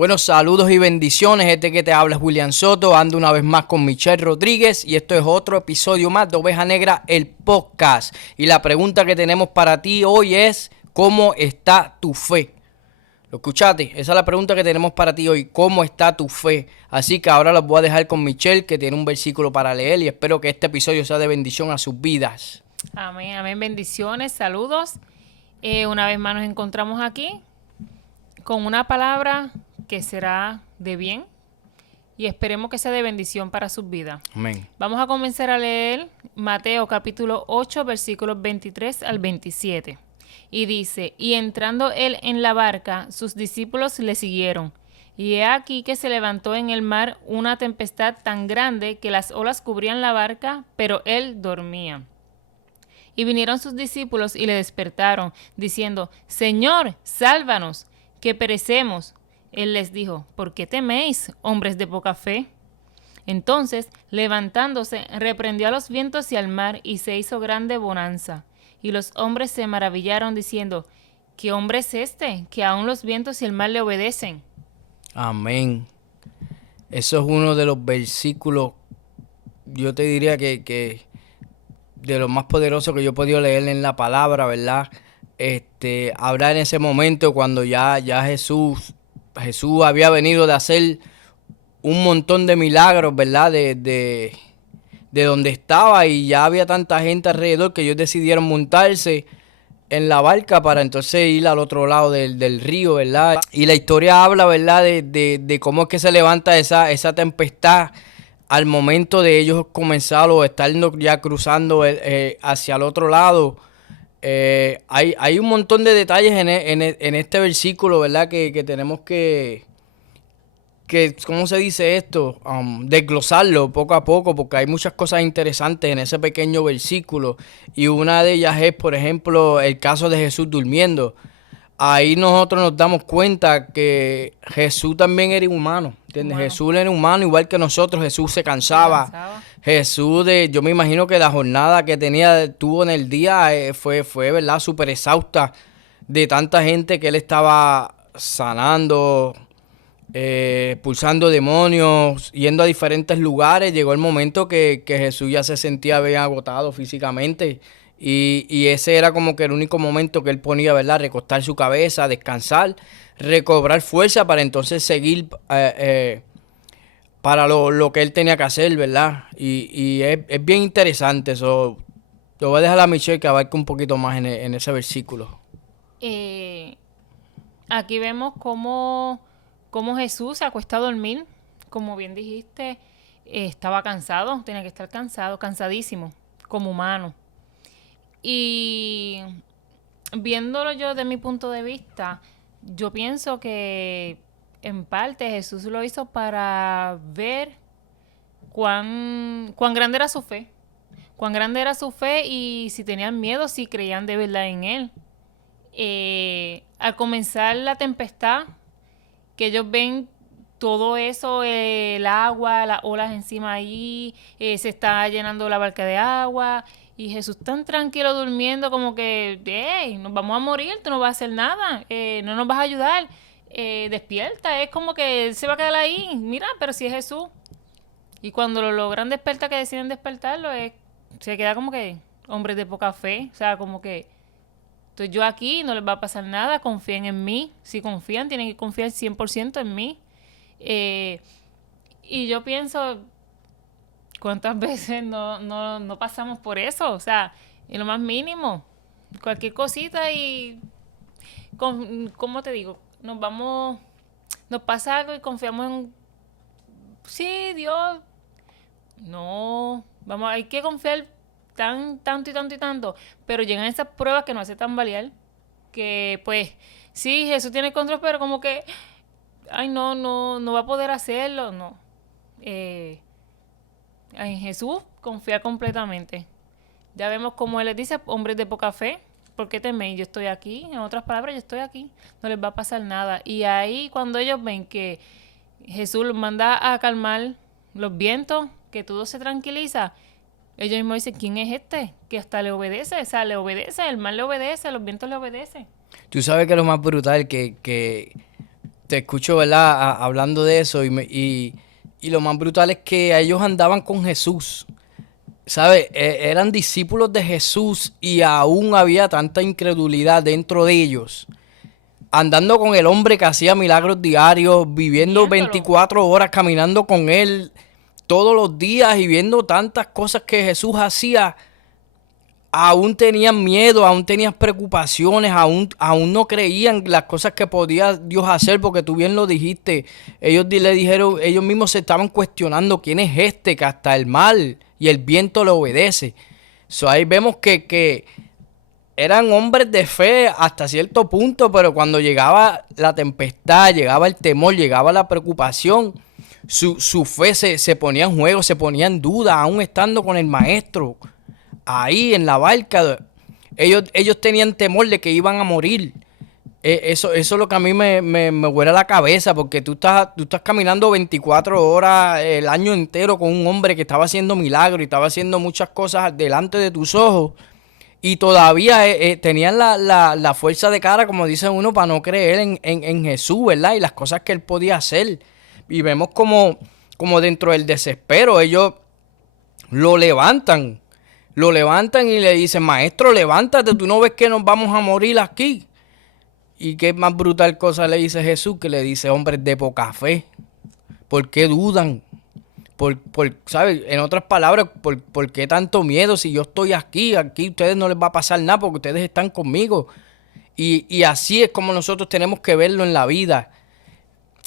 Bueno, saludos y bendiciones. Este que te habla es William Soto. Ando una vez más con Michelle Rodríguez y esto es otro episodio más de Oveja Negra, el podcast. Y la pregunta que tenemos para ti hoy es: ¿cómo está tu fe? ¿Lo escuchaste? Esa es la pregunta que tenemos para ti hoy. ¿Cómo está tu fe? Así que ahora los voy a dejar con Michelle, que tiene un versículo para leer, y espero que este episodio sea de bendición a sus vidas. Amén, amén, bendiciones, saludos. Una vez más nos encontramos aquí con una palabra que será de bien y esperemos que sea de bendición para sus vidas. Amén. Vamos a comenzar a leer Mateo capítulo 8 versículos 23 al 27. Y dice, y entrando él en la barca, sus discípulos le siguieron. Y he aquí que se levantó en el mar una tempestad tan grande que las olas cubrían la barca, pero él dormía. Y vinieron sus discípulos y le despertaron, diciendo, Señor, sálvanos, que perecemos. Él les dijo, ¿por qué teméis, hombres de poca fe? Entonces, levantándose, reprendió a los vientos y al mar, y se hizo grande bonanza. Y los hombres se maravillaron, diciendo, ¿qué hombre es este, que aun los vientos y el mar le obedecen? Amén. Eso es uno de los versículos, yo te diría que de lo más poderoso que yo he podido leer en la palabra, ¿verdad? Habla en ese momento cuando ya Jesús había venido de hacer un montón de milagros, ¿verdad? De donde estaba, y ya había tanta gente alrededor que ellos decidieron montarse en la barca para entonces ir al otro lado del río, ¿verdad? Y la historia habla, ¿verdad? De cómo es que se levanta esa tempestad al momento de ellos comenzar o estar ya cruzando hacia el otro lado. Hay un montón de detalles en este versículo, ¿verdad? Que tenemos que, ¿cómo se dice esto? Desglosarlo poco a poco, porque hay muchas cosas interesantes en ese pequeño versículo. Y una de ellas es, por ejemplo, el caso de Jesús durmiendo. Ahí nosotros nos damos cuenta que Jesús también era humano, ¿entiendes? Humano, Jesús era humano igual que nosotros. Jesús se se cansaba. cansaba. Yo me imagino que la jornada que tuvo en el día fue, ¿verdad? Súper exhausta de tanta gente que él estaba sanando, expulsando demonios, yendo a diferentes lugares. Llegó el momento que Jesús ya se sentía bien agotado físicamente. Y ese era como que el único momento que él ponía, ¿verdad? Recostar su cabeza, descansar, recobrar fuerza para entonces seguir para lo que él tenía que hacer, ¿verdad? Y es bien interesante eso. Lo voy a dejar a Michelle que abarque un poquito más en ese versículo. Eh, Aquí vemos cómo Jesús se acuesta a dormir. Como bien dijiste, estaba cansado, tenía que estar cansado, cansadísimo, como humano. Y viéndolo yo de mi punto de vista, yo pienso que en parte Jesús lo hizo para ver cuán grande era su fe. Cuán grande era su fe y si tenían miedo, si creían de verdad en él. Al comenzar la tempestad, que ellos ven todo eso, el agua, las olas encima ahí, se está llenando la barca de agua, y Jesús tan tranquilo durmiendo como que, hey, nos vamos a morir, tú no vas a hacer nada, no nos vas a ayudar, despierta, es como que él se va a quedar ahí, mira, pero si es Jesús. Y cuando lo logran despertar, que deciden despertarlo, se queda como que hombres de poca fe, o sea, como que estoy yo aquí, no les va a pasar nada, confíen en mí. Si confían, tienen que confiar 100% en mí. Eh, y yo pienso, ¿cuántas veces no pasamos por eso? O sea, en lo más mínimo, cualquier cosita y, ¿cómo te digo? Nos pasa algo y confiamos en, sí, Dios. No, vamos, hay que confiar tanto y tanto y tanto, pero llegan esas pruebas que nos hace tambalear, que pues, sí, Jesús tiene control, pero como que, ay, no va a poder hacerlo, no. Eh, en Jesús confía completamente. Ya vemos como Él les dice, hombres de poca fe, ¿por qué teméis? Yo estoy aquí, en otras palabras, yo estoy aquí, no les va a pasar nada. Y ahí cuando ellos ven que Jesús los manda a calmar los vientos, que todo se tranquiliza, ellos mismos dicen, ¿quién es este? Que hasta le obedece, o sea, le obedece, el mar le obedece, los vientos le obedecen. Tú sabes que lo más brutal que te escucho, ¿verdad? Hablando de eso y lo más brutal es que ellos andaban con Jesús, ¿sabes? Eran discípulos de Jesús y aún había tanta incredulidad dentro de ellos. Andando con el hombre que hacía milagros diarios, viviendo Viéndolo. 24 horas, caminando con él todos los días y viendo tantas cosas que Jesús hacía, aún tenían miedo, aún tenían preocupaciones, aún no creían las cosas que podía Dios hacer, porque tú bien lo dijiste. Le dijeron, ellos mismos se estaban cuestionando quién es este que hasta el mar y el viento le obedece. Ahí vemos que eran hombres de fe hasta cierto punto, pero cuando llegaba la tempestad, llegaba el temor, llegaba la preocupación, su fe se ponía en juego, se ponía en duda, aún estando con el maestro ahí en la barca. Ellos tenían temor de que iban a morir. Eso es lo que a mí me vuela la cabeza, porque tú estás caminando 24 horas el año entero con un hombre que estaba haciendo milagros y estaba haciendo muchas cosas delante de tus ojos. Y todavía tenían la fuerza de cara, como dice uno, para no creer en Jesús, ¿verdad? Y las cosas que él podía hacer. Y vemos como dentro del desespero ellos lo levantan. Lo levantan y le dicen, maestro, levántate, tú no ves que nos vamos a morir aquí. Y qué más brutal cosa le dice Jesús, que le dice, hombres de poca fe, ¿por qué dudan? ¿Sabes? En otras palabras, ¿por qué tanto miedo si yo estoy aquí? Aquí a ustedes no les va a pasar nada porque ustedes están conmigo. Y así es como nosotros tenemos que verlo en la vida.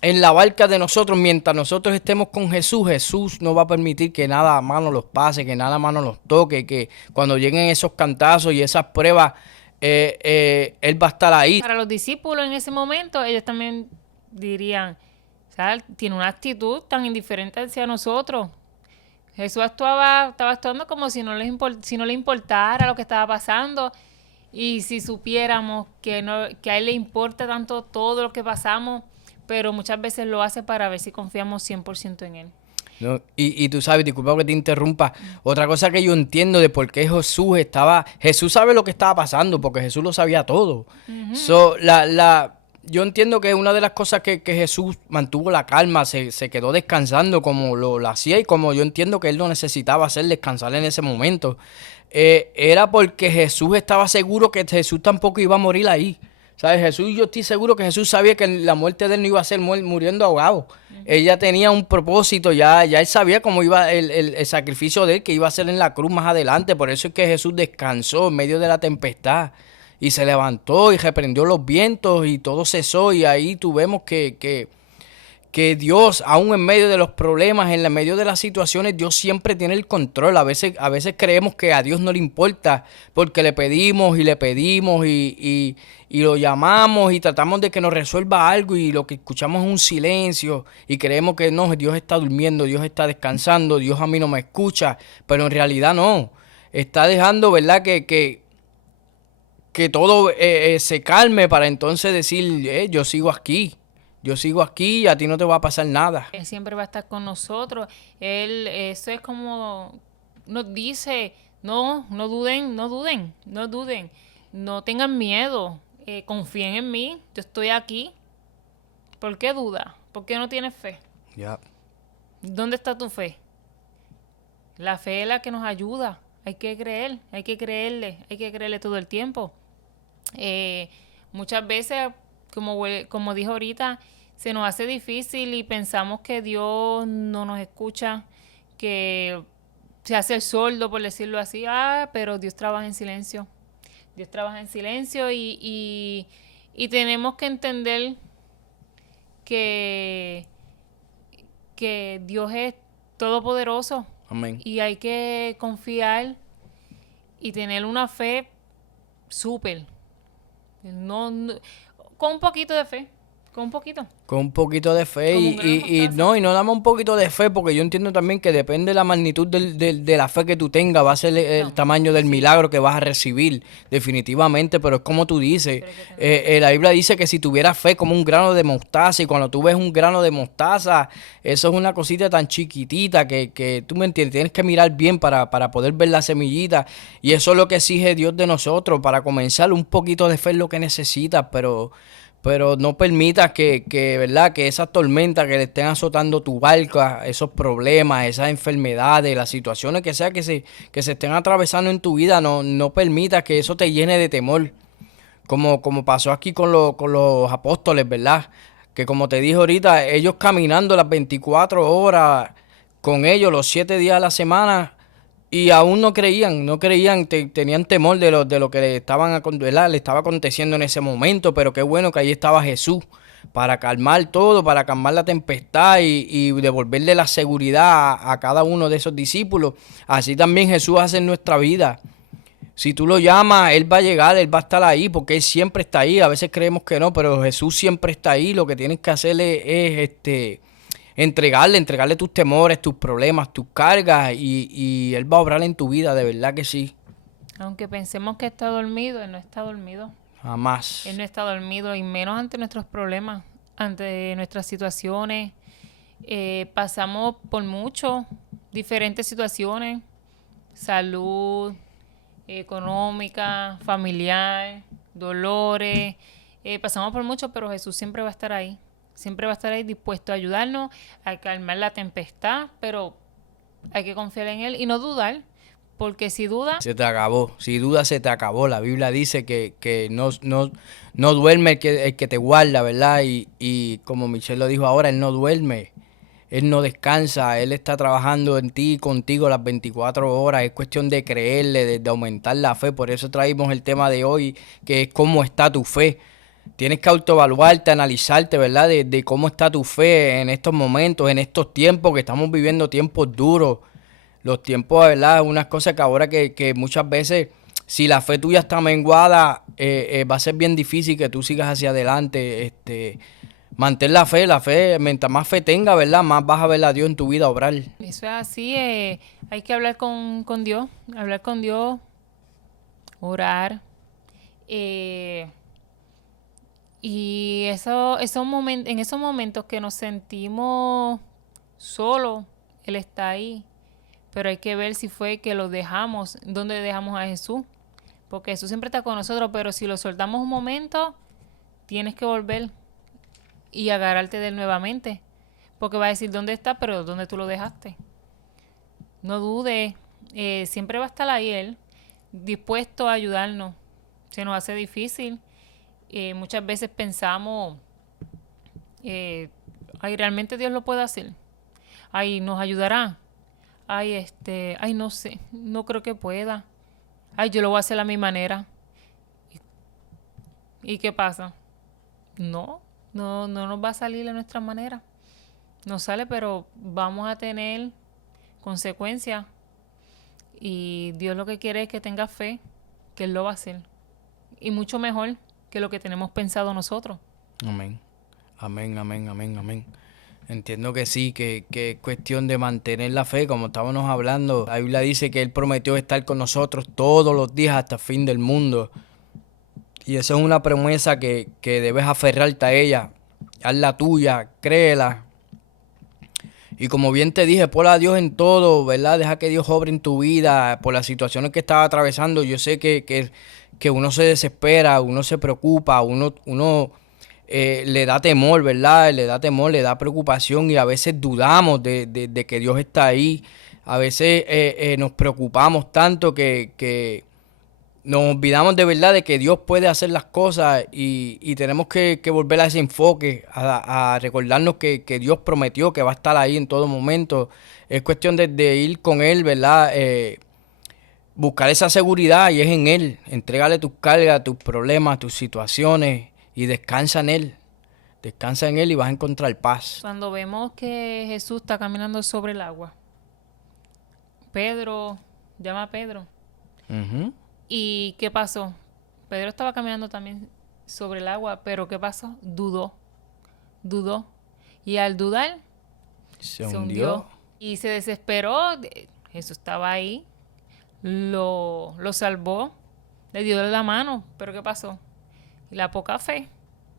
En la barca de nosotros, mientras nosotros estemos con Jesús, Jesús no va a permitir que nada malo los pase, que nada malo los toque, que cuando lleguen esos cantazos y esas pruebas, Él va a estar ahí. Para los discípulos en ese momento, ellos también dirían, ¿sabes? Tiene una actitud tan indiferente hacia nosotros. Jesús estaba actuando como si si no le importara lo que estaba pasando. Y si supiéramos que a Él le importa tanto todo lo que pasamos, pero muchas veces lo hace para ver si confiamos 100% en Él. ¿No? Y tú sabes, disculpa que te interrumpa, otra cosa que yo entiendo de por qué Jesús sabe lo que estaba pasando, porque Jesús lo sabía todo. Yo entiendo que una de las cosas que Jesús mantuvo la calma, se quedó descansando como lo hacía y como yo entiendo que él lo necesitaba hacer, descansar en ese momento, era porque Jesús estaba seguro que Jesús tampoco iba a morir ahí. ¿Sabes? Yo estoy seguro que Jesús sabía que la muerte de él no iba a ser muriendo ahogado. Ella tenía un propósito, ya él sabía cómo iba el sacrificio de él, que iba a ser en la cruz más adelante. Por eso es que Jesús descansó en medio de la tempestad y se levantó y reprendió los vientos y todo cesó. Y ahí tuvimos que Dios, aún en medio de los problemas, en medio de las situaciones, Dios siempre tiene el control. A veces creemos que a Dios no le importa porque le pedimos y lo llamamos y tratamos de que nos resuelva algo y lo que escuchamos es un silencio y creemos que no, Dios está durmiendo, Dios está descansando, Dios a mí no me escucha, pero en realidad no. Está dejando, ¿verdad? Que todo se calme para entonces decir, yo sigo aquí. Yo sigo aquí y a ti no te va a pasar nada. Él siempre va a estar con nosotros. Eso es como nos dice, no duden, no tengan miedo, confíen en mí, yo estoy aquí. ¿Por qué duda? ¿Por qué no tienes fe? Ya. ¿Dónde está tu fe? La fe es la que nos ayuda. Hay que creer, hay que creerle todo el tiempo. Muchas veces, como dijo ahorita, se nos hace difícil y pensamos que Dios no nos escucha, que se hace el sordo, por decirlo así. Pero Dios trabaja en silencio. Dios trabaja en silencio y tenemos que entender que Dios es todopoderoso. Amén. Y hay que confiar y tener una fe súper. Con un poquito de fe. Con un poquito. Con un poquito de fe Como un grano de mostaza. y no damos un poquito de fe porque yo entiendo también que depende de la magnitud de la fe que tú tengas, va a ser el tamaño del milagro que vas a recibir, definitivamente, pero es como tú dices, la Biblia dice que si tuvieras fe como un grano de mostaza y cuando tú ves un grano de mostaza, eso es una cosita tan chiquitita que tú me entiendes, tienes que mirar bien para poder ver la semillita y eso es lo que exige Dios de nosotros, para comenzar un poquito de fe es lo que necesitas, pero pero no permitas ¿verdad? Que esas tormentas que le estén azotando tu barca, esos problemas, esas enfermedades, las situaciones que sea que se estén atravesando en tu vida, no permitas que eso te llene de temor. Como pasó aquí con los apóstoles, ¿verdad? Que como te dije ahorita, ellos caminando las 24 horas con ellos los 7 días a la semana y aún no creían, tenían temor de lo que ¿verdad? Le estaba aconteciendo en ese momento, pero qué bueno que ahí estaba Jesús para calmar todo, para calmar la tempestad y devolverle la seguridad a cada uno de esos discípulos. Así también Jesús hace en nuestra vida. Si tú lo llamas, Él va a llegar, Él va a estar ahí, porque Él siempre está ahí. A veces creemos que no, pero Jesús siempre está ahí. Lo que tienes que hacerle es entregarle tus temores, tus problemas, tus cargas, y Él va a obrar en tu vida, de verdad que sí. Aunque pensemos que está dormido, Él no está dormido. Jamás. Él no está dormido, y menos ante nuestros problemas, ante nuestras situaciones. Pasamos por diferentes situaciones, salud, económica, familiar, dolores. Pasamos por mucho, pero Jesús siempre va a estar ahí. Siempre va a estar ahí dispuesto a ayudarnos, a calmar la tempestad, pero hay que confiar en Él y no dudar, porque si duda, Se te acabó. Si dudas, se te acabó. La Biblia dice que no duerme el que te guarda, ¿verdad? Y como Michelle lo dijo ahora, Él no duerme. Él no descansa, Él está trabajando en ti y contigo las 24 horas. Es cuestión de creerle, de aumentar la fe. Por eso traímos el tema de hoy, que es cómo está tu fe. Tienes que autoevaluarte, analizarte, ¿verdad? De cómo está tu fe en estos momentos, en estos tiempos que estamos viviendo, tiempos duros. Los tiempos, ¿verdad? Unas cosas que ahora que muchas veces, si la fe tuya está menguada, va a ser bien difícil que tú sigas hacia adelante. Mantén la fe, mientras más fe tenga, ¿verdad? Más vas a ver a Dios en tu vida obrar. eso es así. Hay que hablar con Dios, orar. Y en esos momentos que nos sentimos solos, Él está ahí. Pero hay que ver si fue que lo dejamos, dónde dejamos a Jesús. Porque Jesús siempre está con nosotros, pero si lo soltamos un momento, tienes que volver y agarrarte de él nuevamente. Porque va a decir dónde está, pero dónde tú lo dejaste. No dudes, siempre va a estar ahí Él, dispuesto a ayudarnos. Se nos hace difícil. Muchas veces pensamos, ay, ¿realmente Dios lo puede hacer? Ay, ¿nos ayudará? Ay, no sé, no creo que pueda. Ay, yo lo voy a hacer a mi manera. ¿Y qué pasa? No nos va a salir de nuestra manera. No sale, pero vamos a tener consecuencias. Y Dios lo que quiere es que tengas fe, que Él lo va a hacer. Y mucho mejor que lo que tenemos pensado nosotros. Amén. Amén, amén, amén, amén. Entiendo que sí, que es cuestión de mantener la fe, como estábamos hablando. La Biblia dice que Él prometió estar con nosotros todos los días hasta el fin del mundo. Y eso es una promesa que debes aferrarte a ella. Hazla tuya, créela. Y como bien te dije, pon a Dios en todo, ¿verdad? Deja que Dios obre en tu vida por las situaciones que estás atravesando. Yo sé que uno se desespera, uno se preocupa, uno le da temor, ¿verdad? Le da temor, le da preocupación y a veces dudamos de que Dios está ahí. A veces nos preocupamos tanto que nos olvidamos de verdad de que Dios puede hacer las cosas y tenemos que volver a ese enfoque, a recordarnos que Dios prometió que va a estar ahí en todo momento. Es cuestión de ir con Él, ¿verdad? Buscar esa seguridad y es en Él. Entrégale tus cargas, tus problemas, tus situaciones y descansa en Él. Descansa en Él y vas a encontrar paz. Cuando vemos que Jesús está caminando sobre el agua, Pedro llama a Pedro. Ujú. ¿Y qué pasó? Pedro estaba caminando también sobre el agua, pero ¿qué pasó? Dudó. Y al dudar, Se se hundió. hundió. Y se desesperó. Jesús estaba ahí, lo salvó, le dio la mano. ¿Pero qué pasó? La poca fe.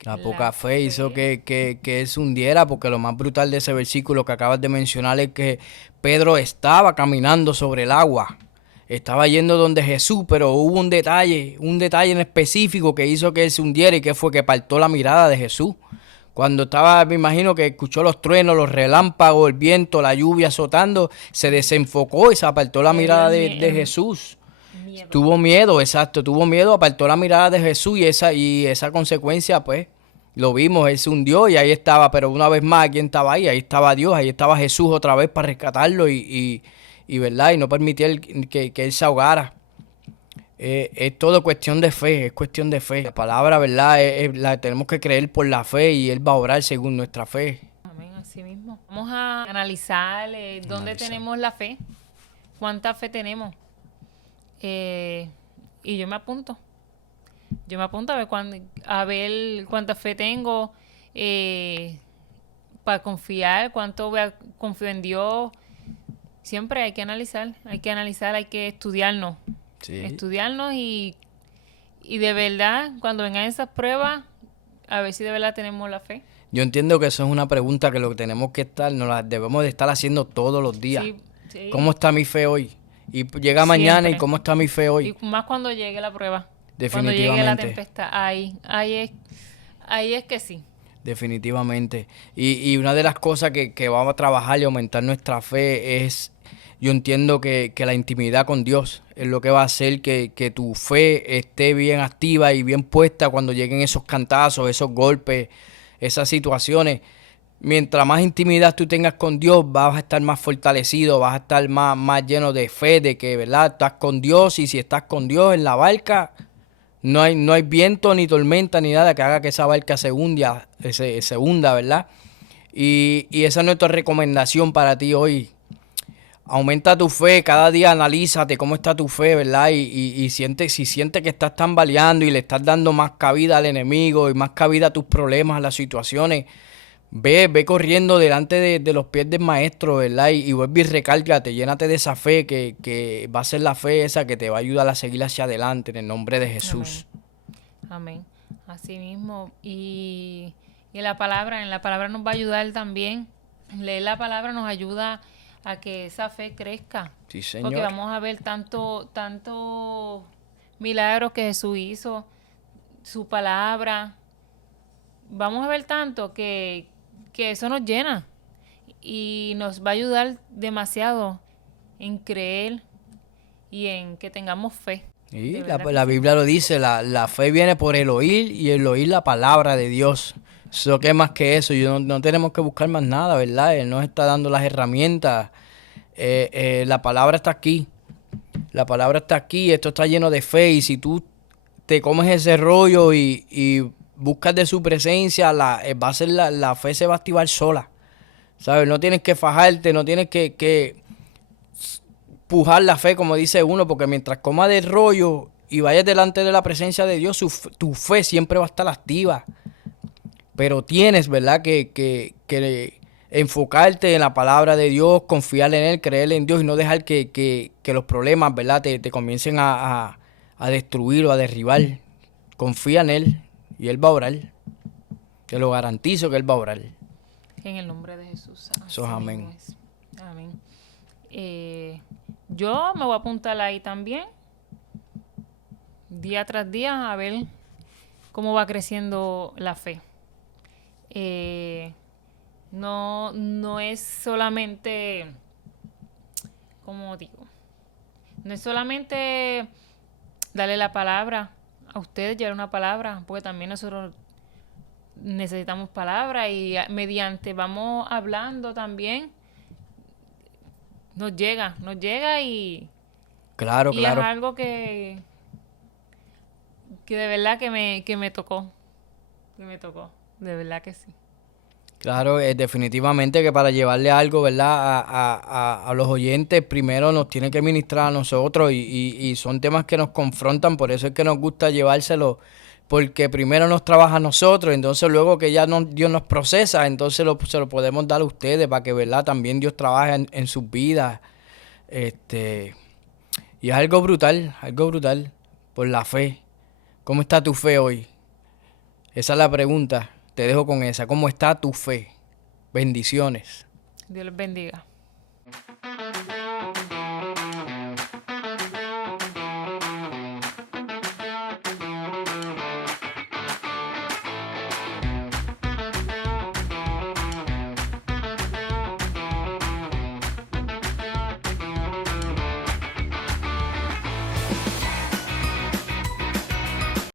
La La poca fe hizo fe. que él se hundiera, porque lo más brutal de ese versículo que acabas de mencionar es que Pedro estaba caminando sobre el agua. estaba yendo donde Jesús, pero hubo un detalle en específico que hizo que él se hundiera y que fue que apartó la mirada de Jesús. Cuando estaba, me imagino que escuchó los truenos, los relámpagos, el viento, la lluvia azotando, se desenfocó y se apartó la Le dio mirada de Jesús. miedo. Tuvo miedo, exacto, tuvo miedo, apartó la mirada de Jesús y esa consecuencia, pues, lo vimos, él se hundió y ahí estaba, pero una vez más, ¿quién estaba ahí? Ahí estaba Dios, ahí estaba Jesús otra vez para rescatarlo y ¿verdad? Y no permitir que él se ahogara. Es todo cuestión de fe, es cuestión de fe. La palabra, ¿verdad? La tenemos que creer por la fe y Él va a obrar según nuestra fe. Amén, así mismo. Vamos a analizar dónde tenemos la fe, cuánta fe tenemos. Y yo me apunto. Yo me apunto a ver cuánta fe tengo para confiar, confío en Dios. Siempre hay que analizar, hay que estudiarnos. Sí. Estudiarnos y de verdad, cuando vengan esas pruebas, a ver si de verdad tenemos la fe. Yo entiendo que eso es una pregunta que lo que tenemos que nos la debemos de estar haciendo todos los días. Sí, sí. ¿Cómo está mi fe hoy? Y llega mañana y Siempre. ¿cómo está mi fe hoy? Y más cuando llegue la prueba. Cuando Definitivamente. llegue la tempestad. Ahí es que sí. Definitivamente. Y una de las cosas que vamos a trabajar y aumentar nuestra fe es, yo entiendo que la intimidad con Dios es lo que va a hacer que tu fe esté bien activa y bien puesta cuando lleguen esos cantazos, esos golpes, esas situaciones. Mientras más intimidad tú tengas con Dios, vas a estar más fortalecido, vas a estar más lleno de fe, de que, ¿verdad? Estás con Dios y si estás con Dios en la barca, no hay viento ni tormenta ni nada que haga que esa barca se hunda, ¿verdad? Y esa es nuestra recomendación para ti hoy. Aumenta tu fe, cada día analízate cómo está tu fe, ¿verdad? Y si sientes que estás tambaleando y le estás dando más cabida al enemigo y más cabida a tus problemas, a las situaciones, ve corriendo delante de los pies del maestro, ¿verdad? Y vuelve y recárgate, llénate de esa fe que va a ser la fe esa que te va a ayudar a seguir hacia adelante en el nombre de Jesús. Amén. Así mismo. Y en la palabra nos va a ayudar también. Leer la palabra nos ayuda a que esa fe crezca. Sí, Señor. Porque vamos a ver tanto milagros que Jesús hizo, su palabra. Vamos a ver tanto que eso nos llena y nos va a ayudar demasiado en creer y en que tengamos fe. Y De verdad la que sí. Biblia lo dice, la fe viene por el oír y el oír la palabra de Dios. Eso que es más que eso, no tenemos que buscar más nada, ¿verdad? Él nos está dando las herramientas. La palabra está aquí. La palabra está aquí, esto está lleno de fe y si tú te comes ese rollo y buscas de su presencia, va a ser la fe se va a activar sola. ¿Sabes? No tienes que fajarte, no tienes que pujar la fe, como dice uno, porque mientras comas del rollo y vayas delante de la presencia de Dios, tu fe siempre va a estar activa. Pero tienes, ¿verdad? Que enfocarte en la palabra de Dios, confiar en Él, creer en Dios y no dejar que los problemas, ¿verdad? Te comiencen a destruir o a derribar. Confía en Él y Él va a orar. Te lo garantizo que Él va a orar. En el nombre de Jesús. Eso es amén. Mismo es. Amén. Yo me voy a apuntar ahí también, día tras día, a ver cómo va creciendo la fe. No es solamente, ¿cómo digo? No es solamente darle la palabra a ustedes, llevar una palabra, porque también nosotros necesitamos palabra y mediante vamos hablando también nos llega y Claro, y claro. es algo que de verdad que me tocó, de verdad que sí. Claro, definitivamente que para llevarle algo, ¿verdad? A los oyentes, primero nos tiene que ministrar a nosotros y son temas que nos confrontan, por eso es que nos gusta llevárselo, porque primero nos trabaja a nosotros, entonces luego que ya Dios nos procesa, entonces se lo podemos dar a ustedes para que, ¿verdad? También Dios trabaje en sus vidas. Y es algo brutal, por la fe. ¿Cómo está tu fe hoy? Esa es la pregunta. Te dejo con esa. ¿Cómo está tu fe? Bendiciones. Dios les bendiga.